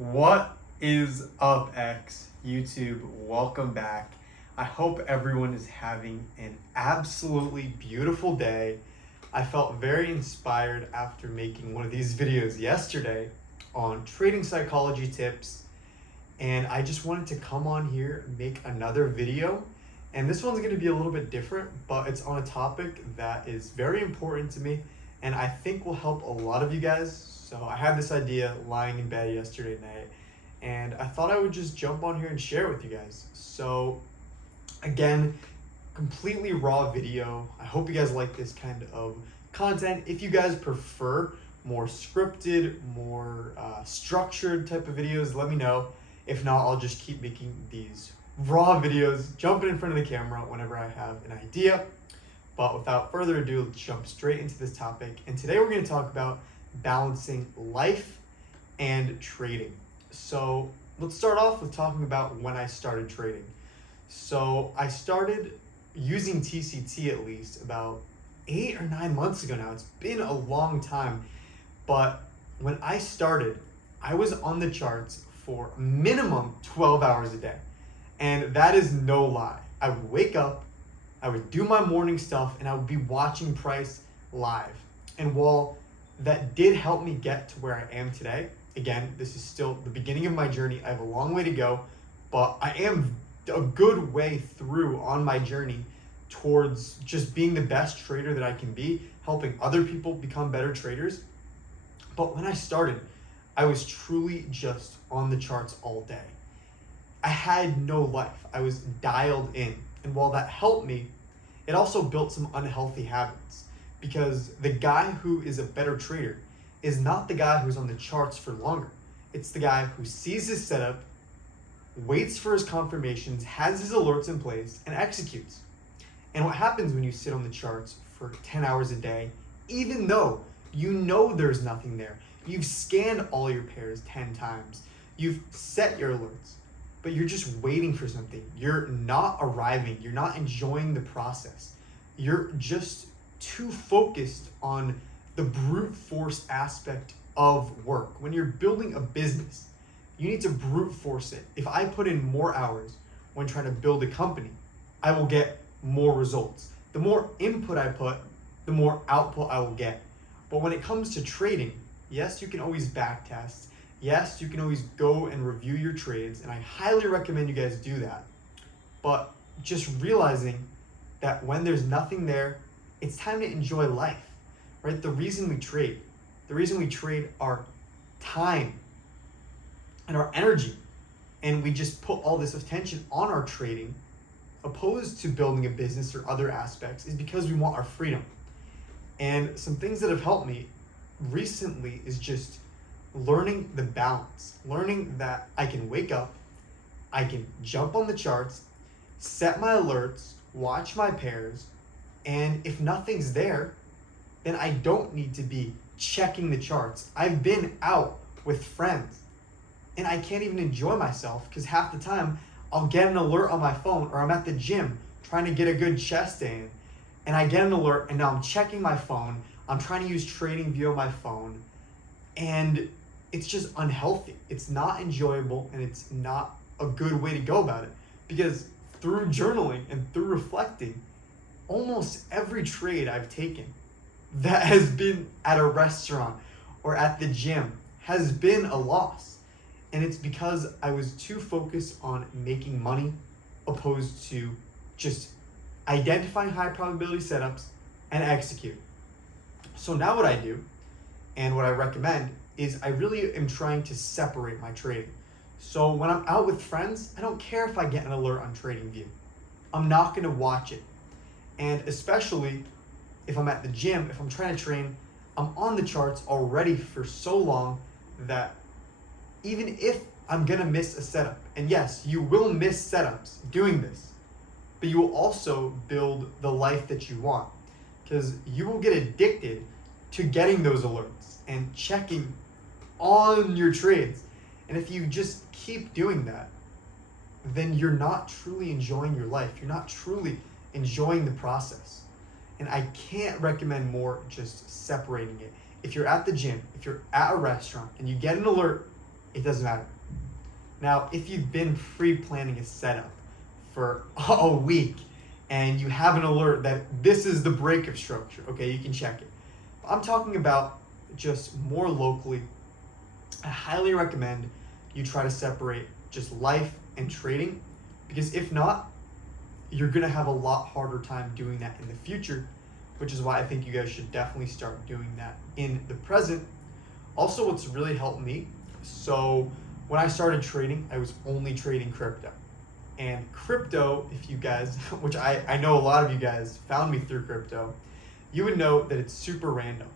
What is up, X? YouTube, welcome back. I hope everyone is having an absolutely beautiful day. I felt very inspired after making one of these videos yesterday on trading psychology tips, and I just wanted to come on here and make another video. And this one's going to be a little bit different, but it's on a topic that is very important to me and I think will help a lot of you guys. So I had this idea lying in bed yesterday night, and I thought I would just jump on here and share it with you guys. So again, completely raw video. I hope you guys like this kind of content. If you guys prefer more scripted, more structured type of videos, let me know. If not, I'll just keep making these raw videos, jumping in front of the camera whenever I have an idea. But without further ado, let's jump straight into this topic. And today we're going to talk about balancing life and trading. So let's start off with talking about when I started trading. So I started using TCT at least about 8 or 9 months ago now. It's been a long time. But when I started, I was on the charts for minimum 12 hours a day. And that is no lie. I would wake up, I would do my morning stuff, and I would be watching price live. And while that did help me get to where I am today, again, this is still the beginning of my journey. I have a long way to go, but I am a good way through on my journey towards just being the best trader that I can be, helping other people become better traders. But when I started, I was truly just on the charts all day. I had no life. I was dialed in. And while that helped me, it also built some unhealthy habits, because the guy who is a better trader is not the guy who's on the charts for longer. It's the guy who sees his setup, waits for his confirmations, has his alerts in place, and executes. And what happens when you sit on the charts for 10 hours a day, even though you know there's nothing there, you've scanned all your pairs 10 times, you've set your alerts, but you're just waiting for something. You're not arriving. You're not enjoying the process. You're just too focused on the brute force aspect of work. When you're building a business, you need to brute force it. If I put in more hours when trying to build a company, I will get more results. The more input I put, the more output I will get. But when it comes to trading, yes, you can always backtest. Yes, you can always go and review your trades, and I highly recommend you guys do that. But just realizing that when there's nothing there, it's time to enjoy life, right? The reason we trade our time and our energy, and we just put all this attention on our trading, opposed to building a business or other aspects, is because we want our freedom. And some things that have helped me recently is just learning the balance, learning that I can wake up, I can jump on the charts, set my alerts, watch my pairs, and if nothing's there, then I don't need to be checking the charts. I've been out with friends and I can't even enjoy myself because half the time I'll get an alert on my phone, or I'm at the gym trying to get a good chest day in, and I get an alert and now I'm checking my phone. I'm trying to use TradingView on my phone, and it's just unhealthy. It's not enjoyable, and it's not a good way to go about it, because through journaling and through reflecting, almost every trade I've taken that has been at a restaurant or at the gym has been a loss. And it's because I was too focused on making money opposed to just identifying high probability setups and execute. So now what I do, and what I recommend, is I really am trying to separate my trading. So when I'm out with friends, I don't care if I get an alert on TradingView. I'm not going to watch it. And especially if I'm at the gym, if I'm trying to train, I'm on the charts already for so long that even if I'm going to miss a setup, and yes, you will miss setups doing this, but you will also build the life that you want, because you will get addicted to getting those alerts and checking on your trades. And if you just keep doing that, then you're not truly enjoying your life. You're not truly enjoying the process. And I can't recommend more just separating it. If you're at the gym, if you're at a restaurant and you get an alert, it doesn't matter. Now, if you've been pre-planning a setup for a week and you have an alert that this is the breakup structure, okay, you can check it. I'm talking about just more locally. I highly recommend you try to separate just life and trading, because if not, you're gonna have a lot harder time doing that in the future, which is why I think you guys should definitely start doing that in the present. Also, what's really helped me, so when I started trading, I was only trading crypto. And crypto, if you guys, which I know a lot of you guys found me through crypto, you would know that it's super random.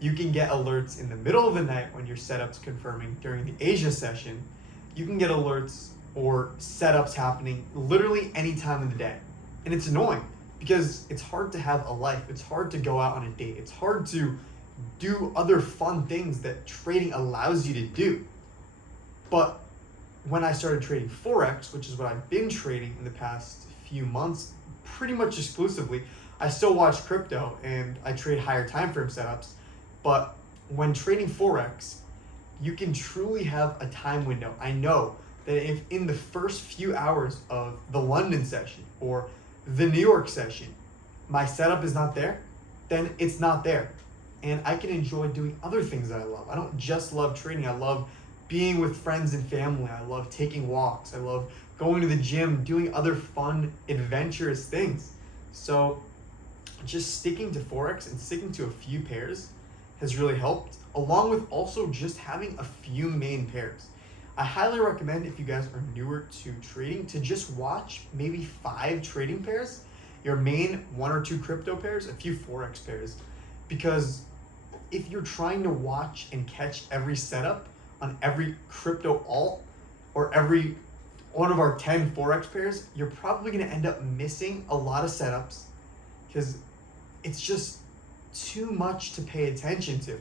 You can get alerts in the middle of the night when your setup's confirming during the Asia session. You can get alerts or setups happening literally any time of the day. And it's annoying because it's hard to have a life. It's hard to go out on a date. It's hard to do other fun things that trading allows you to do. But when I started trading Forex, which is what I've been trading in the past few months, pretty much exclusively, I still watch crypto and I trade higher time frame setups. But when trading Forex, you can truly have a time window. I know that if in the first few hours of the London session or the New York session, my setup is not there, then it's not there. And I can enjoy doing other things that I love. I don't just love trading. I love being with friends and family. I love taking walks. I love going to the gym, doing other fun, adventurous things. So just sticking to Forex and sticking to a few pairs has really helped, along with also just having a few main pairs. I highly recommend, if you guys are newer to trading, to just watch maybe 5 trading pairs, your main 1 or 2 crypto pairs, a few Forex pairs, because if you're trying to watch and catch every setup on every crypto alt or every one of our 10 Forex pairs, you're probably going to end up missing a lot of setups because it's just too much to pay attention to.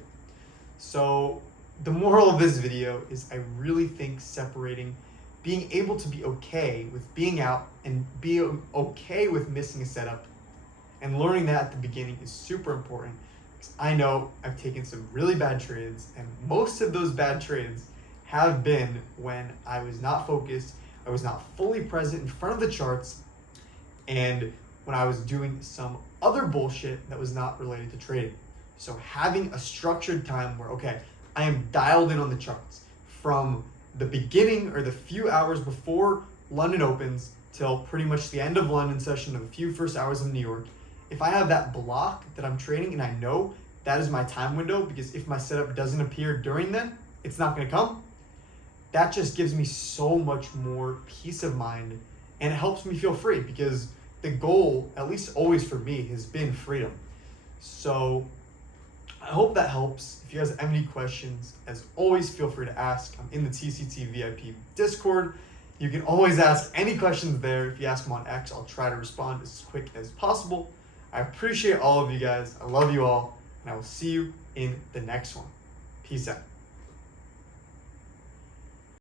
So the moral of this video is I really think separating, being able to be okay with being out and be okay with missing a setup and learning that at the beginning is super important. Because I know I've taken some really bad trades, and most of those bad trades have been when I was not focused, I was not fully present in front of the charts, and when I was doing some other bullshit that was not related to trading. So having a structured time where, okay, I am dialed in on the charts from the beginning or the few hours before London opens till pretty much the end of London session or the few first hours of New York. If I have that block that I'm trading and I know that is my time window, because if my setup doesn't appear during then, it's not going to come. That just gives me so much more peace of mind, and it helps me feel free, because the goal, at least always for me, has been freedom. So I hope that helps. If you guys have any questions, as always, feel free to ask. I'm in the TCT VIP Discord. You can always ask any questions there. If you ask them on X, I'll try to respond as quick as possible. I appreciate all of you guys. I love you all, and I will see you in the next one. Peace out.